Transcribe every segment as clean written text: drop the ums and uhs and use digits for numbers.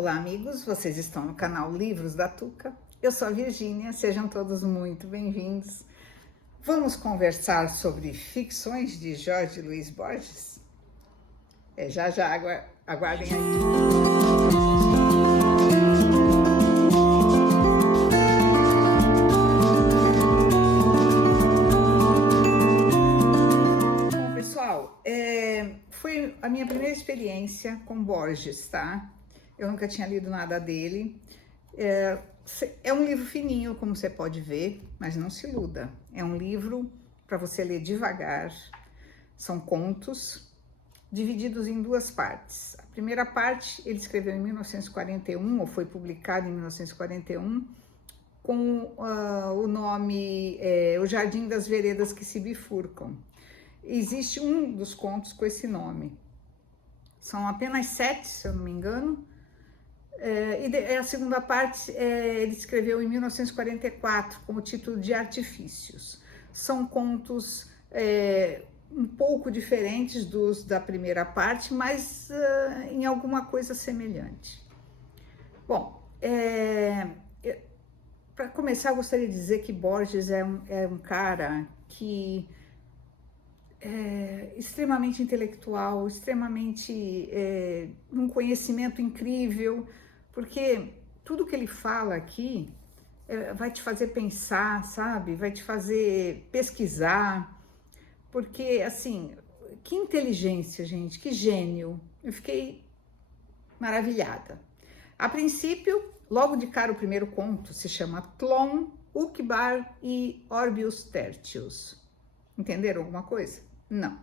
Olá, amigos, vocês estão no canal Livros da Tuca. Eu sou a Virgínia, sejam todos muito bem-vindos. Vamos conversar sobre ficções de Jorge Luiz Borges? Já, aguardem aí. Bom, pessoal, foi a minha primeira experiência com Borges, tá? Eu nunca tinha lido nada dele. É um livro fininho, como você pode ver, mas não se iluda. É um livro para você ler devagar. São contos divididos em duas partes. A primeira parte ele escreveu em 1941, ou foi publicado em 1941, com o nome O Jardim das Veredas que se Bifurcam. Existe um dos contos com esse nome. São apenas 7, se eu não me engano. E a segunda parte ele escreveu em 1944 com o título de Artifícios. São contos um pouco diferentes dos da primeira parte, mas em alguma coisa semelhante. Bom, para começar, eu gostaria de dizer que Borges é um cara que extremamente intelectual, extremamente um conhecimento incrível, porque tudo que ele fala aqui vai te fazer pensar, sabe? Vai te fazer pesquisar, porque, assim, que inteligência, gente, que gênio. Eu fiquei maravilhada. A princípio, logo de cara, o primeiro conto se chama Tlon, Uqbar e Orbius Tertius. Entenderam alguma coisa? Não.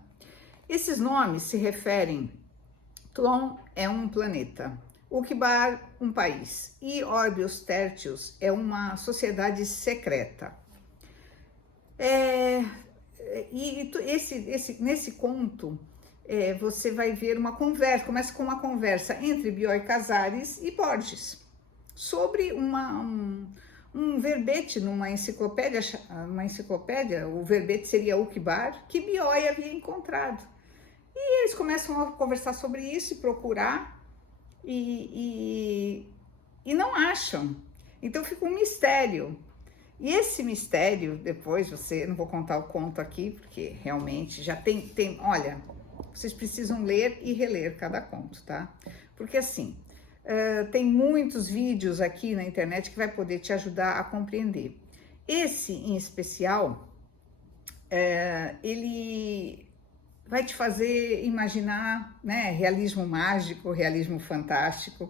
Esses nomes se referem... Tlon é um planeta, Uqbar, um país, e Orbius Tertius é sociedade secreta. Nesse conto, você vai ver uma conversa, começa com uma conversa entre Bioy Casares e Borges, sobre um verbete numa enciclopédia, o verbete seria Uqbar, que Bioy havia encontrado. E eles começam a conversar sobre isso e procurar, e não acham. Então fica um mistério. E esse mistério, depois não vou contar o conto aqui, porque realmente já tem, olha, vocês precisam ler e reler cada conto, tá? Porque assim, tem muitos vídeos aqui na internet que vai poder te ajudar a compreender. Esse, em especial, ele vai te fazer imaginar, né, realismo mágico, realismo fantástico.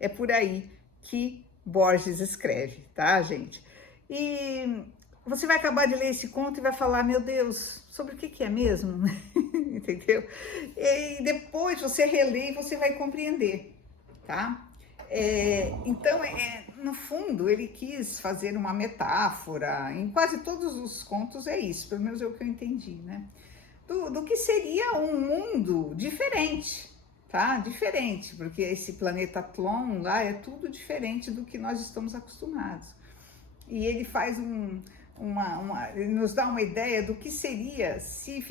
É por aí que Borges escreve, tá, gente? E você vai acabar de ler esse conto e vai falar, meu Deus, sobre o que é mesmo? Entendeu? E depois você relê e você vai compreender, tá? Então, no fundo, ele quis fazer uma metáfora, em quase todos os contos é isso, pelo menos é o que eu entendi, né? Do que seria um mundo diferente, tá? Diferente, porque esse planeta Tlon lá é tudo diferente do que nós estamos acostumados. E ele faz ele nos dá uma ideia do que seria se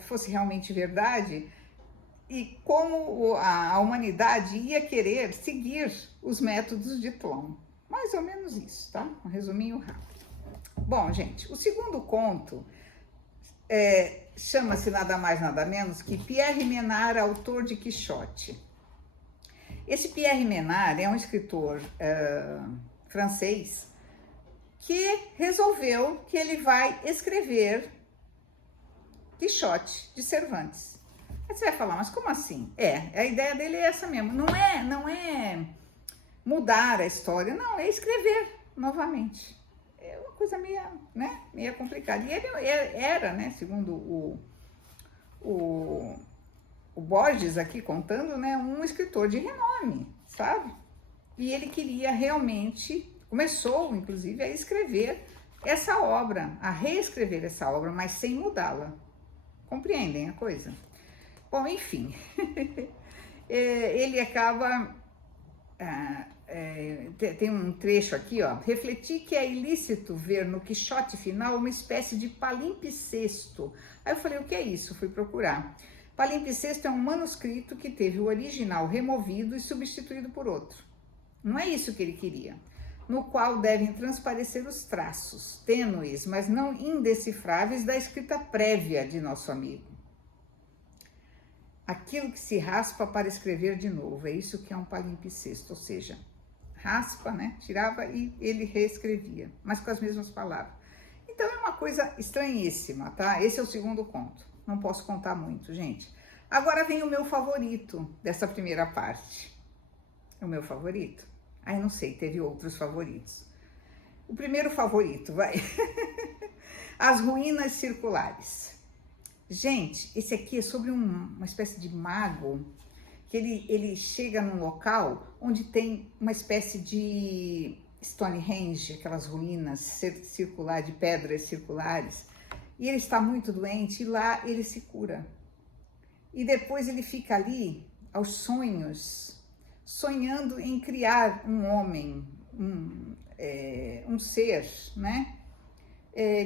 fosse realmente verdade e como a humanidade ia querer seguir os métodos de Tlon. Mais ou menos isso, tá? Um resuminho rápido. Bom, gente, o segundo conto chama-se nada mais nada menos que Pierre Menard, autor de Quixote. Esse Pierre Menard é um escritor francês que resolveu que ele vai escrever Quixote de Cervantes. Aí você vai falar, mas como assim? A ideia dele é essa mesmo. Não é mudar a história, não, é escrever novamente. É uma coisa meio complicada. E ele era, né, segundo o Borges aqui contando, né, um escritor de renome, sabe? E ele queria realmente, começou inclusive a escrever essa obra, a reescrever essa obra, mas sem mudá-la. Compreendem a coisa? Bom, enfim, ele acaba... tem um trecho aqui, ó. Refleti que é ilícito ver no Quixote final uma espécie de palimpsesto. Aí eu falei, o que é isso? Fui procurar. Palimpsesto é um manuscrito que teve o original removido e substituído por outro. Não é isso que ele queria. No qual devem transparecer os traços, tênues, mas não indecifráveis, da escrita prévia de nosso amigo. Aquilo que se raspa para escrever de novo, é isso que é um palimpsesto, ou seja, raspa, né? Tirava e ele reescrevia, mas com as mesmas palavras. Então é uma coisa estranhíssima, tá? Esse é o segundo conto. Não posso contar muito, gente. Agora vem o meu favorito dessa primeira parte. O meu favorito? Ai, não sei, teve outros favoritos. O primeiro favorito, vai. As ruínas circulares. Gente, esse aqui é sobre uma espécie de mago, que ele chega num local onde tem uma espécie de Stonehenge, aquelas ruínas circulares, de pedras circulares, e ele está muito doente e lá ele se cura. E depois ele fica ali, aos sonhos, sonhando em criar um homem, um ser, né?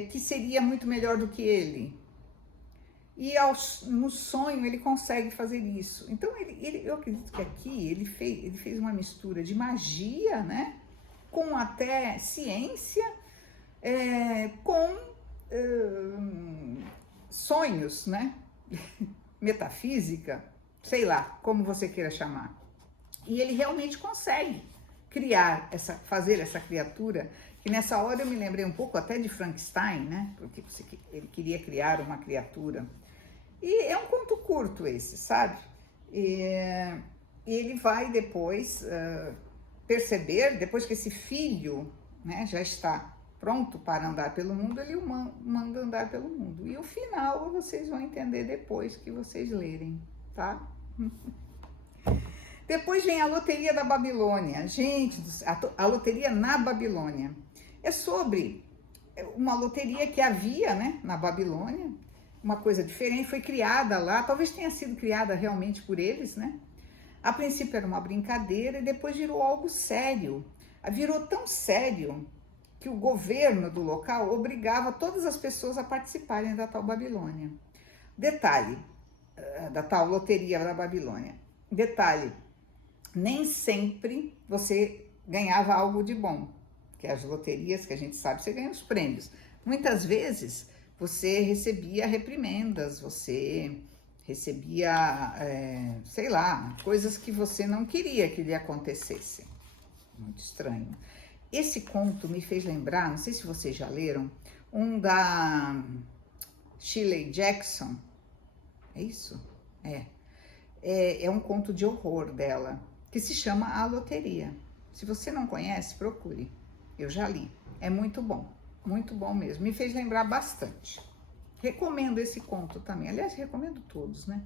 Que seria muito melhor do que ele. E no sonho ele consegue fazer isso. Então eu acredito que aqui ele fez uma mistura de magia, né? Com até ciência, com sonhos, né? Metafísica, sei lá, como você queira chamar. E ele realmente consegue fazer essa criatura, que nessa hora eu me lembrei um pouco até de Frankenstein, né? Porque ele queria criar uma criatura. E é um conto curto esse, sabe? E ele vai depois perceber, depois que esse filho, né, já está pronto para andar pelo mundo, ele o manda andar pelo mundo. E o final vocês vão entender depois que vocês lerem, tá? Depois vem a Loteria da Babilônia. Gente, a Loteria na Babilônia. É sobre uma loteria que havia, né, na Babilônia, uma coisa diferente, foi criada lá, talvez tenha sido criada realmente por eles, né? A princípio era uma brincadeira e depois virou algo sério. Virou tão sério que o governo do local obrigava todas as pessoas a participarem da tal Babilônia. Detalhe, da tal Loteria da Babilônia. Detalhe, nem sempre você ganhava algo de bom, que as loterias que a gente sabe, você ganha os prêmios. Muitas vezes você recebia reprimendas, você recebia, sei lá, coisas que você não queria que lhe acontecessem. Muito estranho. Esse conto me fez lembrar, não sei se vocês já leram, um da Shirley Jackson. É isso? É um conto de horror dela, que se chama A Loteria. Se você não conhece, procure. Eu já li. É muito bom mesmo. Me fez lembrar bastante. Recomendo esse conto também. Aliás, recomendo todos, né?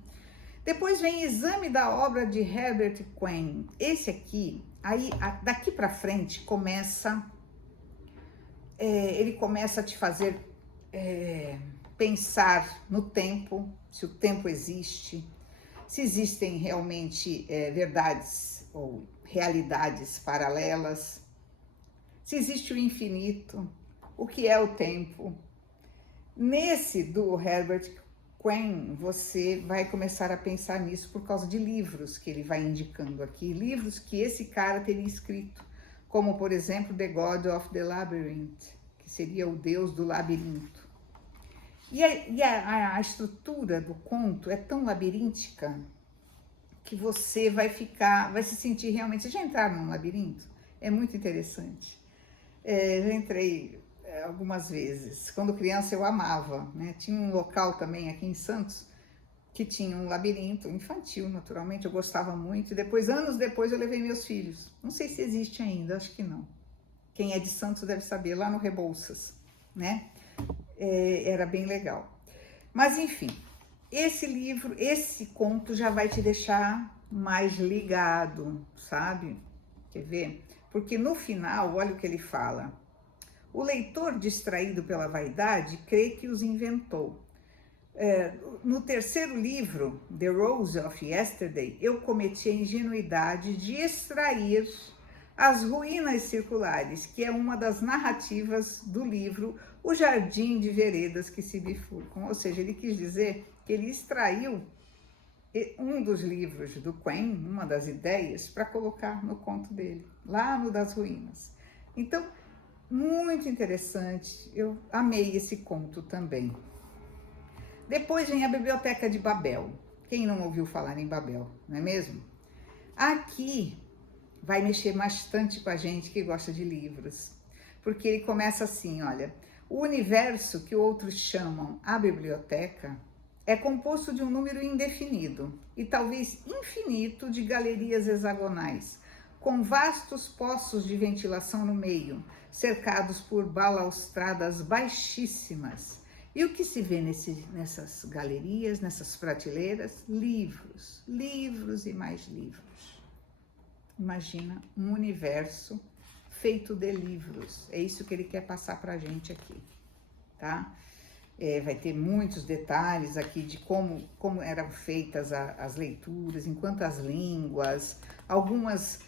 Depois vem Exame da Obra de Herbert Quinn. Esse aqui, aí daqui para frente começa, ele começa a te fazer pensar no tempo, se o tempo existe, se existem realmente verdades ou realidades paralelas, se existe o infinito, o que é o tempo. Nesse do Herbert Quinn, você vai começar a pensar nisso por causa de livros que ele vai indicando aqui, livros que esse cara teria escrito, como, por exemplo, The God of the Labyrinth, que seria o Deus do labirinto. E a estrutura do conto é tão labiríntica que você vai se sentir realmente... Vocês já entraram num labirinto? É muito interessante. Já entrei algumas vezes. Quando criança eu amava, né? Tinha um local também aqui em Santos que tinha um labirinto infantil, naturalmente, eu gostava muito. E depois, anos depois, eu levei meus filhos. Não sei se existe ainda, acho que não. Quem é de Santos deve saber, lá no Rebouças, né? Era bem legal. Mas, enfim, esse conto já vai te deixar mais ligado, sabe? Quer ver? Porque no final, olha o que ele fala. O leitor distraído pela vaidade crê que os inventou. No terceiro livro, The Rose of Yesterday, eu cometi a ingenuidade de extrair as ruínas circulares, que é uma das narrativas do livro O Jardim de Veredas que se bifurcam. Ou seja, ele quis dizer que ele extraiu um dos livros do Quen, uma das ideias, para colocar no conto dele, lá no Das Ruínas. Então, muito interessante, eu amei esse conto também. Depois vem a Biblioteca de Babel. Quem não ouviu falar em Babel, não é mesmo? Aqui vai mexer bastante com a gente que gosta de livros, porque ele começa assim, olha, o universo que outros chamam a biblioteca é composto de um número indefinido e talvez infinito de galerias hexagonais, com vastos poços de ventilação no meio, cercados por balaustradas baixíssimas. E o que se vê nessas galerias, nessas prateleiras? Livros, livros e mais livros. Imagina um universo feito de livros. É isso que ele quer passar para a gente aqui, tá? Vai ter muitos detalhes aqui de como eram feitas as leituras, em quantas línguas, algumas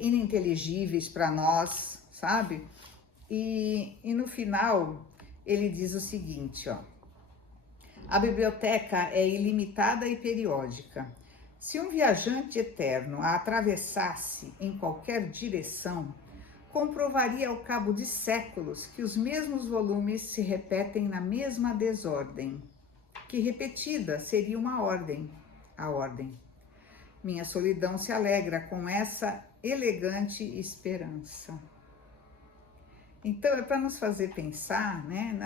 ininteligíveis para nós, sabe? E no final ele diz o seguinte, ó: a biblioteca é ilimitada e periódica. Se um viajante eterno a atravessasse em qualquer direção, comprovaria ao cabo de séculos que os mesmos volumes se repetem na mesma desordem, que repetida seria uma ordem, a ordem. Minha solidão se alegra com essa elegante esperança. Então, é para nos fazer pensar, né,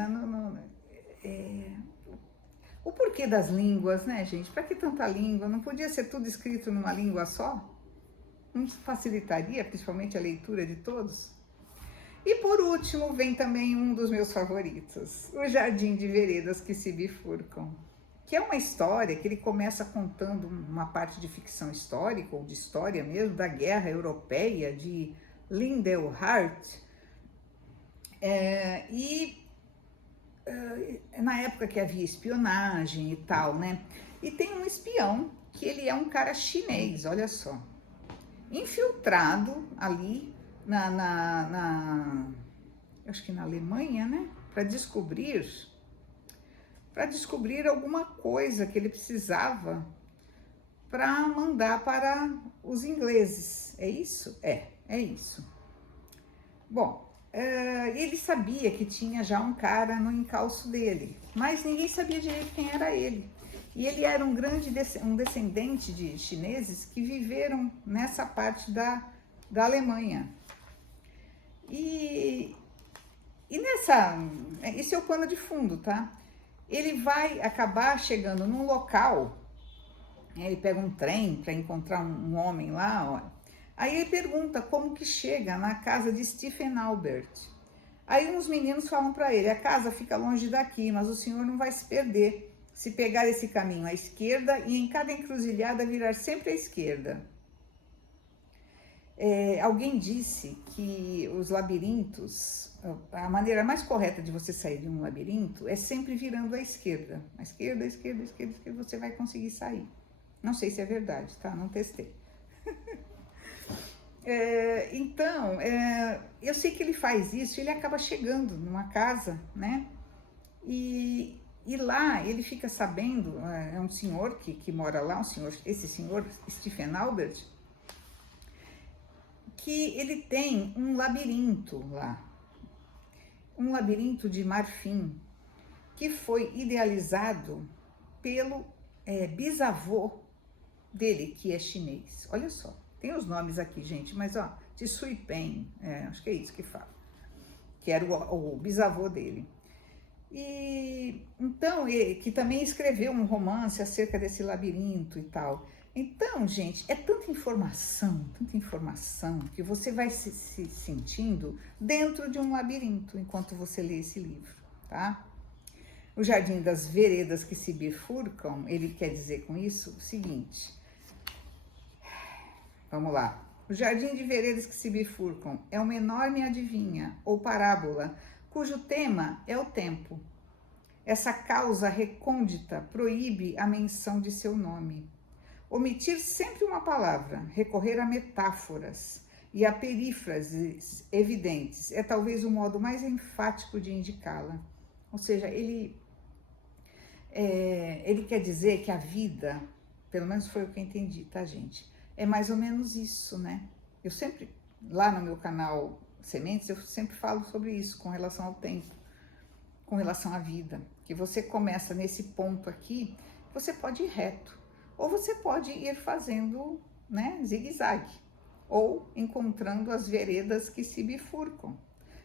o porquê das línguas, né, gente? Para que tanta língua? Não podia ser tudo escrito numa língua só? Não facilitaria, principalmente, a leitura de todos? E por último, vem também um dos meus favoritos, O Jardim de Veredas que se Bifurcam, que é uma história que ele começa contando uma parte de ficção histórica, ou de história mesmo, da Guerra Europeia de Lindelhart, na época que havia espionagem e tal, né? E tem um espião que ele é um cara chinês, olha só, infiltrado ali acho que na Alemanha, né? Para descobrir alguma coisa que ele precisava para mandar para os ingleses. É isso? É isso. Bom, ele sabia que tinha já um cara no encalço dele, mas ninguém sabia direito quem era ele. E ele era um descendente de chineses que viveram nessa parte da Alemanha. E esse é o pano de fundo, tá? Ele vai acabar chegando num local, ele pega um trem para encontrar um homem lá, ó. Aí ele pergunta como que chega na casa de Stephen Albert. Aí uns meninos falam para ele, a casa fica longe daqui, mas o senhor não vai se perder se pegar esse caminho à esquerda e em cada encruzilhada virar sempre à esquerda. Alguém disse que os labirintos, a maneira mais correta de você sair de um labirinto é sempre virando à esquerda. À esquerda, à esquerda, à esquerda, à esquerda, você vai conseguir sair. Não sei se é verdade, tá? Não testei. Então, eu sei que ele faz isso, ele acaba chegando numa casa, né? E lá ele fica sabendo, é um senhor que mora lá, esse senhor Stephen Albert, que ele tem um labirinto lá, um labirinto de marfim, que foi idealizado pelo bisavô dele, que é chinês. Olha só, tem os nomes aqui, gente, mas ó, de Sui Pen, acho que é isso que fala, que era o bisavô dele. E então, que também escreveu um romance acerca desse labirinto e tal. Então, gente, é tanta informação, que você vai se sentindo dentro de um labirinto enquanto você lê esse livro, tá? O Jardim das Veredas que se Bifurcam, ele quer dizer com isso o seguinte. Vamos lá. O Jardim de Veredas que se Bifurcam é uma enorme adivinha ou parábola cujo tema é o tempo. Essa causa recôndita proíbe a menção de seu nome. Omitir sempre uma palavra, recorrer a metáforas e a perífrases evidentes é talvez o modo mais enfático de indicá-la. Ou seja, ele Ele quer dizer que a vida, pelo menos foi o que eu entendi, tá, gente? É mais ou menos isso, né? Eu sempre, lá no meu canal Sementes, eu sempre falo sobre isso, com relação ao tempo, com relação à vida. Que você começa nesse ponto aqui, você pode ir reto, ou você pode ir fazendo, né, zigue-zague, ou encontrando as veredas que se bifurcam.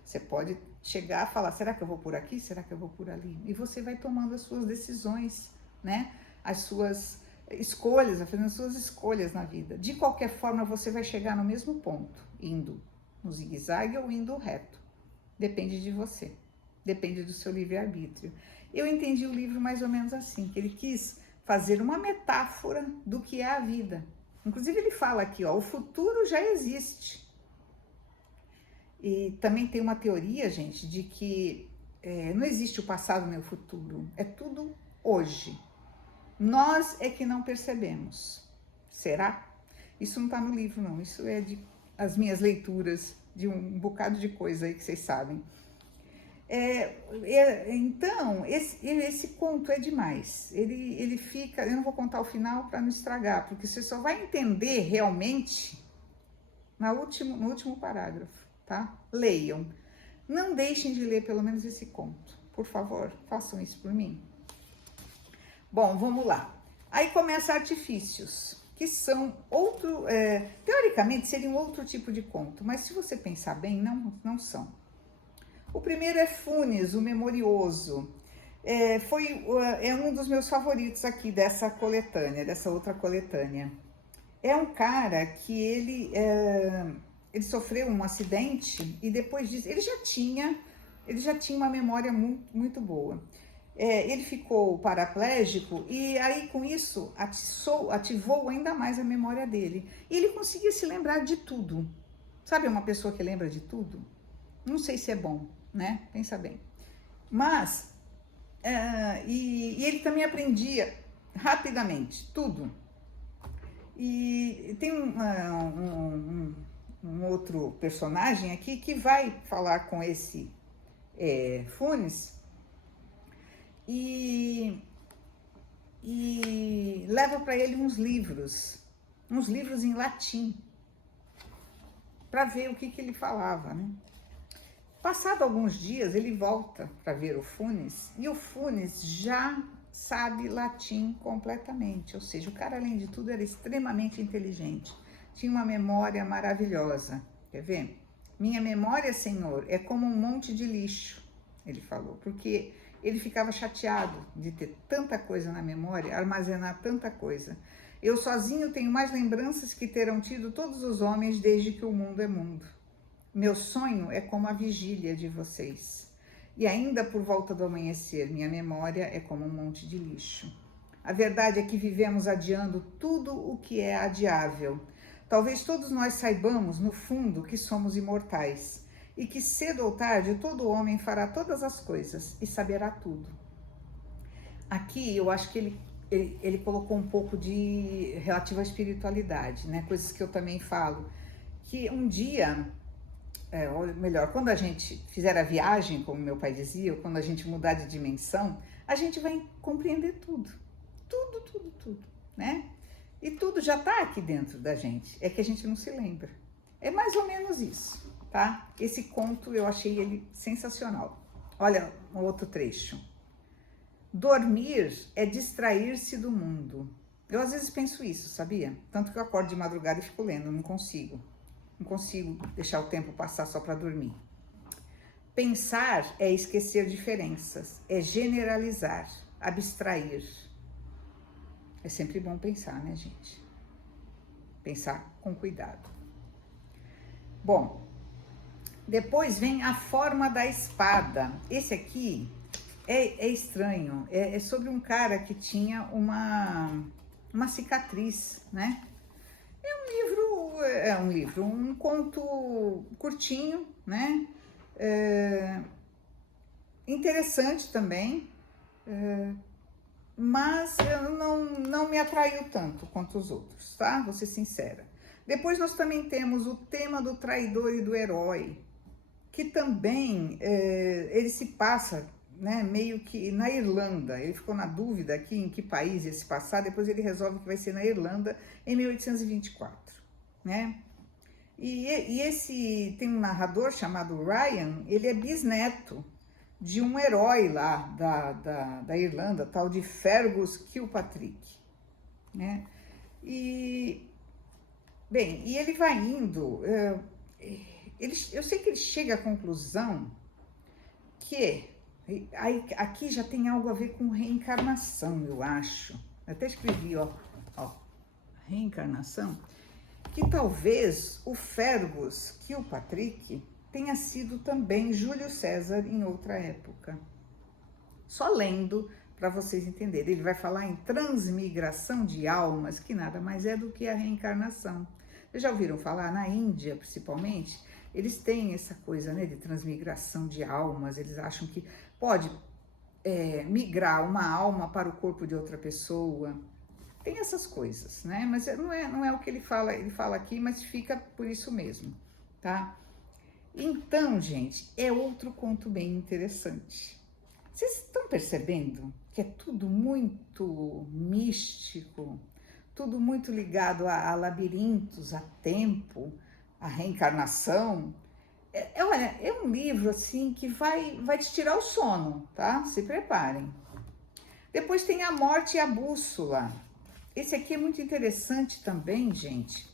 Você pode chegar a falar, será que eu vou por aqui? Será que eu vou por ali? E você vai tomando as suas decisões, né? As suas escolhas, vai fazendo as suas escolhas na vida. De qualquer forma, você vai chegar no mesmo ponto, indo no zigue-zague ou indo reto. Depende de você, depende do seu livre-arbítrio. Eu entendi o livro mais ou menos assim, que ele quis fazer uma metáfora do que é a vida. Inclusive ele fala aqui, ó, o futuro já existe. E também tem uma teoria, gente, de que não existe o passado nem o futuro, é tudo hoje. Nós é que não percebemos. Será? Isso não está no livro, não. Isso é de as minhas leituras de um bocado de coisa aí que vocês sabem. Então, esse conto é demais. Ele fica... Eu não vou contar o final para não estragar, porque você só vai entender realmente no último parágrafo, tá? Leiam. Não deixem de ler pelo menos esse conto. Por favor, façam isso por mim. Bom, vamos lá. Aí começa Artifícios, que são outro... teoricamente, seriam outro tipo de conto, mas se você pensar bem, não são. O primeiro é Funes, o Memorioso. É um dos meus favoritos aqui dessa coletânea, dessa outra coletânea. É um cara que ele sofreu um acidente e depois disso ele já tinha uma memória muito, muito boa. Ele ficou paraplégico e aí com isso ativou ainda mais a memória dele. E ele conseguia se lembrar de tudo. Sabe uma pessoa que lembra de tudo? Não sei se é bom, né? Pensa bem. Mas, e ele também aprendia rapidamente tudo. E tem um outro personagem aqui que vai falar com esse Funes e leva para ele uns livros em latim, para ver o que ele falava, né? Passado alguns dias, ele volta para ver o Funes e o Funes já sabe latim completamente, ou seja, o cara, além de tudo, era extremamente inteligente, tinha uma memória maravilhosa. Quer ver? Minha memória, Senhor, é como um monte de lixo, ele falou, porque ele ficava chateado de ter tanta coisa na memória, armazenar tanta coisa. Eu sozinho tenho mais lembranças que terão tido todos os homens desde que o mundo é mundo. Meu sonho é como a vigília de vocês. E ainda por volta do amanhecer, minha memória é como um monte de lixo. A verdade é que vivemos adiando tudo o que é adiável. Talvez todos nós saibamos, no fundo, que somos imortais e que cedo ou tarde todo homem fará todas as coisas e saberá tudo. Aqui eu acho que ele colocou um pouco de relativo à espiritualidade, né? Coisas que eu também falo, que um dia... ou melhor, quando a gente fizer a viagem, como meu pai dizia, ou quando a gente mudar de dimensão, a gente vai compreender tudo, né? E tudo já está aqui dentro da gente, é que a gente não se lembra. É mais ou menos isso, tá? Esse conto eu achei ele sensacional. Olha um outro trecho. Dormir é distrair-se do mundo. Eu às vezes penso isso, sabia? Tanto que eu acordo de madrugada e fico lendo, não consigo deixar o tempo passar só para dormir. Pensar é esquecer diferenças, é generalizar, abstrair. É sempre bom pensar, né, gente? Pensar com cuidado. Bom, depois vem A Forma da Espada. Esse aqui é estranho, é sobre um cara que tinha uma cicatriz, né? Um conto curtinho, né? Interessante também, mas não me atraiu tanto quanto os outros, tá? Vou ser sincera. Depois nós também temos o tema do traidor e do herói, que também ele se passa né, meio que na Irlanda. Ele ficou na dúvida aqui em que país ia se passar, depois ele resolve que vai ser na Irlanda em 1824, né? E esse tem um narrador chamado Ryan, ele é bisneto de um herói lá da Irlanda, tal de Fergus Kilpatrick, né? E, bem, e ele vai indo, eu sei que ele chega à conclusão que aqui já tem algo a ver com reencarnação, eu acho. Eu até escrevi, ó, reencarnação, que talvez o Fergus Kilpatrick tenha sido também Júlio César em outra época. Só lendo para vocês entenderem. Ele vai falar em transmigração de almas, que nada mais é do que a reencarnação. Vocês já ouviram falar? Na Índia, principalmente, eles têm essa coisa, né, de transmigração de almas. Eles acham que pode migrar uma alma para o corpo de outra pessoa. Tem essas coisas, né? Mas não é o que ele fala aqui, mas fica por isso mesmo, tá? Então, gente, é outro conto bem interessante. Vocês estão percebendo que é tudo muito místico, tudo muito ligado a labirintos, a tempo, a reencarnação? Olha, é um livro assim que vai te tirar o sono, tá? Se preparem. Depois tem A Morte e a Bússola. Esse aqui é muito interessante também, gente,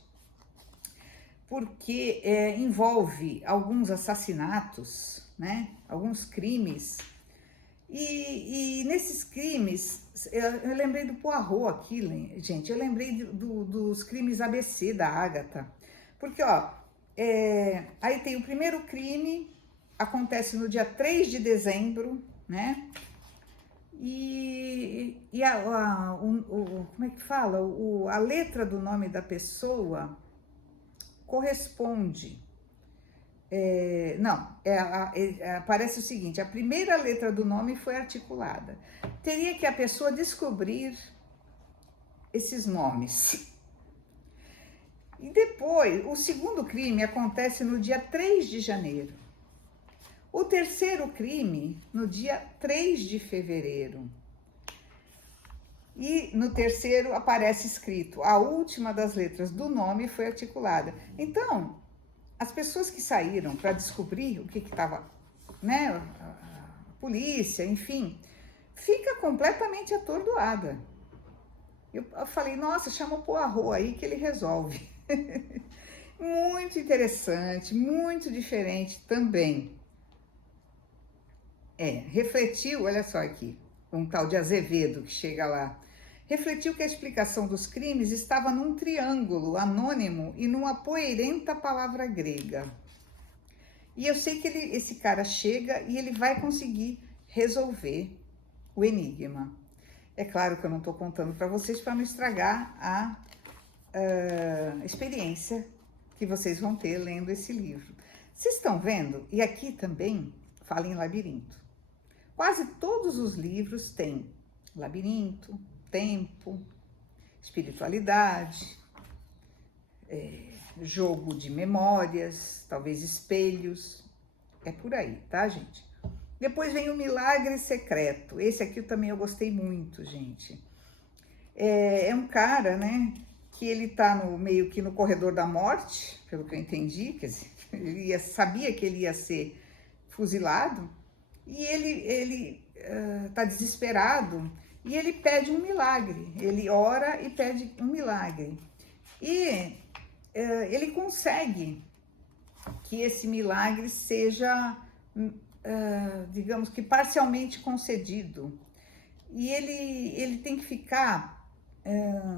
porque envolve alguns assassinatos, né? Alguns crimes. E nesses crimes, eu lembrei do Poirot aqui, gente. Eu lembrei dos crimes ABC da Agatha. Porque, ó, aí tem o primeiro crime, acontece no dia 3 de dezembro, né? Como é que fala? A letra do nome da pessoa corresponde. Parece o seguinte: a primeira letra do nome foi articulada. Teria que a pessoa descobrir esses nomes. E depois, o segundo crime acontece no dia 3 de janeiro. O terceiro crime, no dia 3 de fevereiro. E no terceiro aparece escrito: a última das letras do nome foi articulada. Então, as pessoas que saíram para descobrir o que estava, né, a polícia, enfim, fica completamente atordoada. Eu falei, nossa, chama o Poirot aí que ele resolve. Muito interessante, muito diferente também. Refletiu, olha só aqui, um tal de Azevedo que chega lá. Refletiu que a explicação dos crimes estava num triângulo anônimo e numa poeirenta palavra grega. E eu sei que esse cara chega e ele vai conseguir resolver o enigma. É claro que eu não estou contando para vocês para não estragar a experiência que vocês vão ter lendo esse livro. Vocês estão vendo? E aqui também fala em labirinto. Quase todos os livros têm labirinto, tempo, espiritualidade, jogo de memórias, talvez espelhos. É por aí, tá, gente? Depois vem o Milagre Secreto. Esse aqui também eu gostei muito, gente. É um cara, né, que ele tá meio que no corredor da morte, pelo que eu entendi, quer dizer, ele sabia que ele ia ser fuzilado, e ele tá desesperado, e ele pede um milagre. Ele ora e pede um milagre. E ele consegue que esse milagre seja, digamos que parcialmente concedido. E ele tem que ficar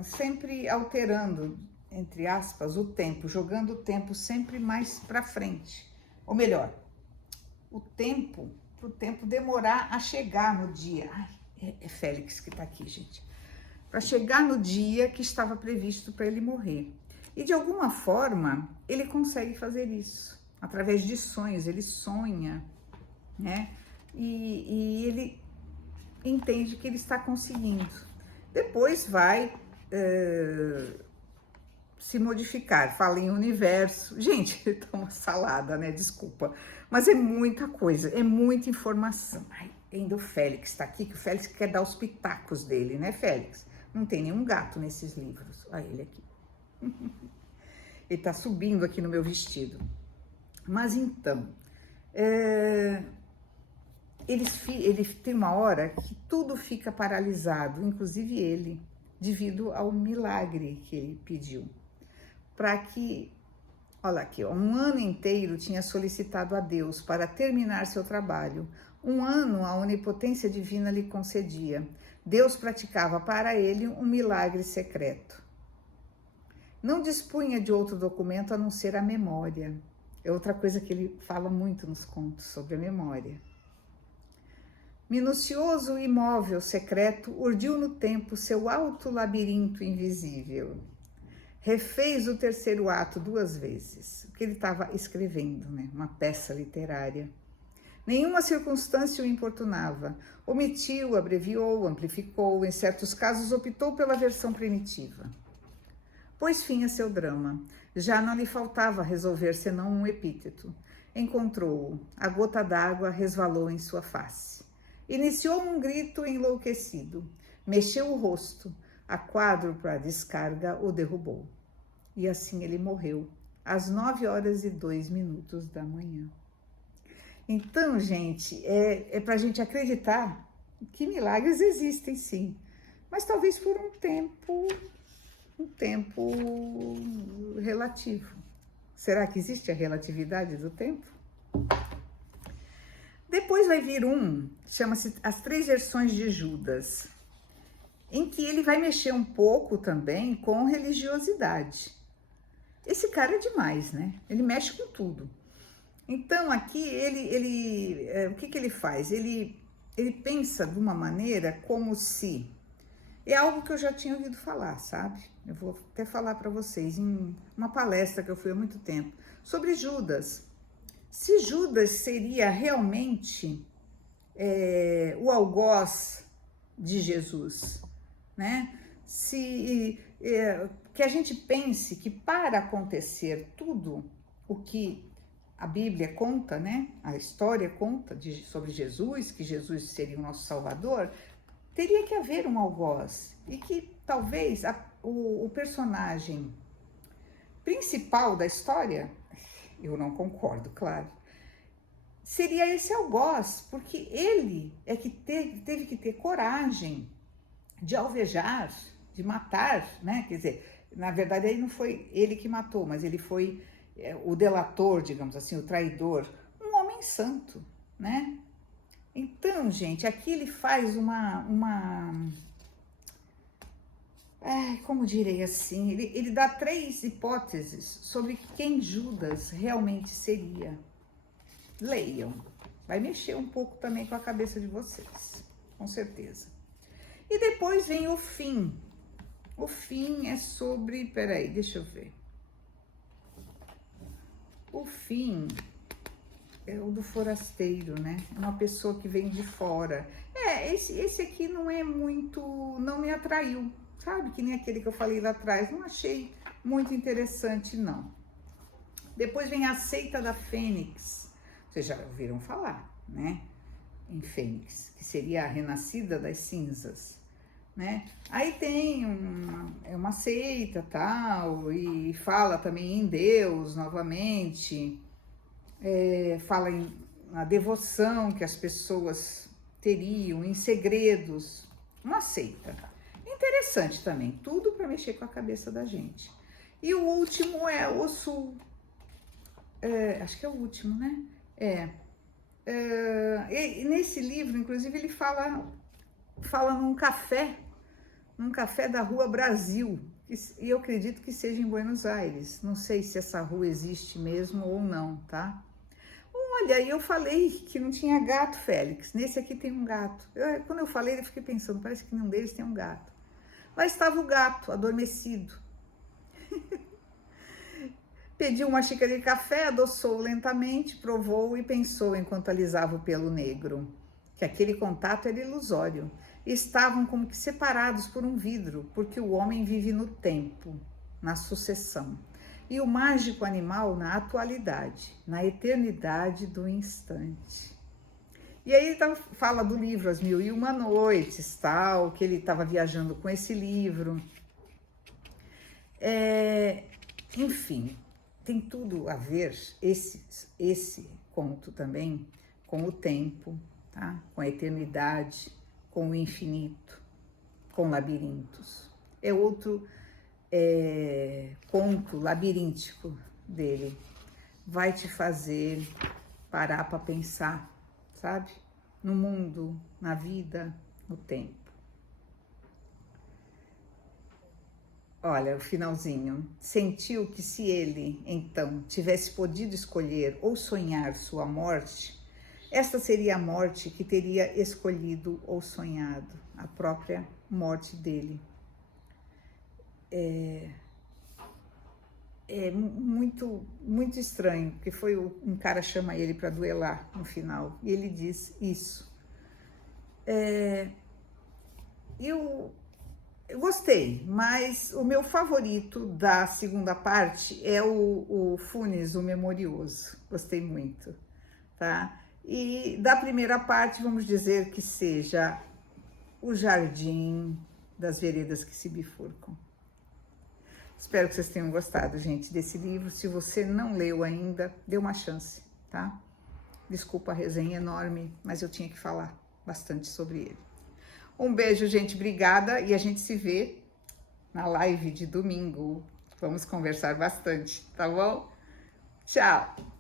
sempre alterando, entre aspas, o tempo, jogando o tempo sempre mais para frente. Ou melhor, o tempo, para o tempo demorar a chegar no dia. Ai, é Félix que está aqui, gente. Para chegar no dia que estava previsto para ele morrer. E de alguma forma, ele consegue fazer isso. Através de sonhos, ele sonha, né? E ele entende que ele está conseguindo. Depois vai se modificar, fala em universo. Gente, tá uma salada, né? Desculpa. Mas é muita coisa, é muita informação. Ai, ainda o Félix está aqui, que o Félix quer dar os pitacos dele, né, Félix? Não tem nenhum gato nesses livros. Olha ele aqui. Ele está subindo aqui no meu vestido. Mas então, ele tem uma hora que tudo fica paralisado, inclusive ele, devido ao milagre que ele pediu. Para que, olha aqui, ó, um ano inteiro tinha solicitado a Deus para terminar seu trabalho. Um ano a onipotência divina lhe concedia. Deus praticava para ele um milagre secreto. Não dispunha de outro documento a não ser a memória. É outra coisa que ele fala muito nos contos, sobre a memória. Minucioso imóvel secreto urdiu no tempo seu alto labirinto invisível. Refez o terceiro ato 2 vezes, o que ele estava escrevendo, né? Uma peça literária. Nenhuma circunstância o importunava. Omitiu, abreviou, amplificou, em certos casos optou pela versão primitiva. Pôs fim a seu drama. Já não lhe faltava resolver senão um epíteto. Encontrou-o. A gota d'água resvalou em sua face. Iniciou um grito enlouquecido. Mexeu o rosto. A quádrupla descarga o derrubou. E assim ele morreu, às 9h02 da manhã. Então, gente, é para a gente acreditar que milagres existem, sim. Mas talvez por um tempo relativo. Será que existe a relatividade do tempo? Depois vai vir chama-se As 3 Versões de Judas, em que ele vai mexer um pouco também com religiosidade. Esse cara é demais, né? Ele mexe com tudo. Então, aqui, o que ele faz? Ele pensa de uma maneira como se... É algo que eu já tinha ouvido falar, sabe? Eu vou até falar para vocês em uma palestra que eu fui há muito tempo, sobre Judas. Se Judas seria realmente o algoz de Jesus, né? Que a gente pense que para acontecer tudo o que a Bíblia conta, né? A história conta sobre Jesus, que Jesus seria o nosso Salvador, teria que haver um algoz. E que talvez o personagem principal da história, eu não concordo, claro, seria esse algoz, porque ele é que teve que ter coragem de alvejar, de matar, né? Quer dizer, na verdade aí não foi ele que matou, mas ele foi o delator, digamos assim, o traidor, um homem santo, né? Então, gente, aqui ele faz como direi assim, ele dá 3 hipóteses sobre quem Judas realmente seria. Leiam, vai mexer um pouco também com a cabeça de vocês, com certeza. E depois vem o fim. O fim é sobre, peraí, deixa eu ver. O fim é o do forasteiro, né? É uma pessoa que vem de fora. Esse aqui não é muito, não me atraiu, sabe? Que nem aquele que eu falei lá atrás, não achei muito interessante, não. Depois vem a seita da Fênix. Vocês já ouviram falar, né? Em Fênix, que seria a renascida das cinzas, né? Aí tem uma seita, tal, e fala também em Deus, novamente, fala na devoção que as pessoas teriam, em segredos, uma seita. Interessante também, tudo para mexer com a cabeça da gente. E o último é o Sul, acho que é o último, né? E nesse livro, inclusive, ele fala num café da Rua Brasil, e eu acredito que seja em Buenos Aires. Não sei se essa rua existe mesmo ou não, tá? Olha, eu falei que não tinha gato, Félix. Nesse aqui tem um gato. Quando eu falei, eu fiquei pensando, parece que nenhum deles tem um gato. Lá estava o gato, adormecido. Pediu uma xícara de café, adoçou lentamente, provou e pensou enquanto alisava o pelo negro, que aquele contato era ilusório. Estavam como que separados por um vidro, porque o homem vive no tempo, na sucessão, e o mágico animal na atualidade, na eternidade do instante. E aí fala do livro As Mil e Uma Noites, tal, que ele estava viajando com esse livro. Enfim, tem tudo a ver, esse conto também, com o tempo, tá? Com a eternidade, com o infinito, com labirintos. É outro conto labiríntico dele. Vai te fazer parar para pensar, sabe? No mundo, na vida, no tempo. Olha, o finalzinho. Sentiu que se ele, então, tivesse podido escolher ou sonhar sua morte, esta seria a morte que teria escolhido ou sonhado, a própria morte dele. É muito, muito estranho, porque um cara chama ele para duelar no final, e ele diz isso. Eu gostei, mas o meu favorito da segunda parte é o Funes, o Memorioso. Gostei muito, tá? E da primeira parte, vamos dizer que seja O Jardim das Veredas que se Bifurcam. Espero que vocês tenham gostado, gente, desse livro. Se você não leu ainda, dê uma chance, tá? Desculpa a resenha enorme, mas eu tinha que falar bastante sobre ele. Um beijo, gente, obrigada, e a gente se vê na live de domingo. Vamos conversar bastante, tá bom? Tchau!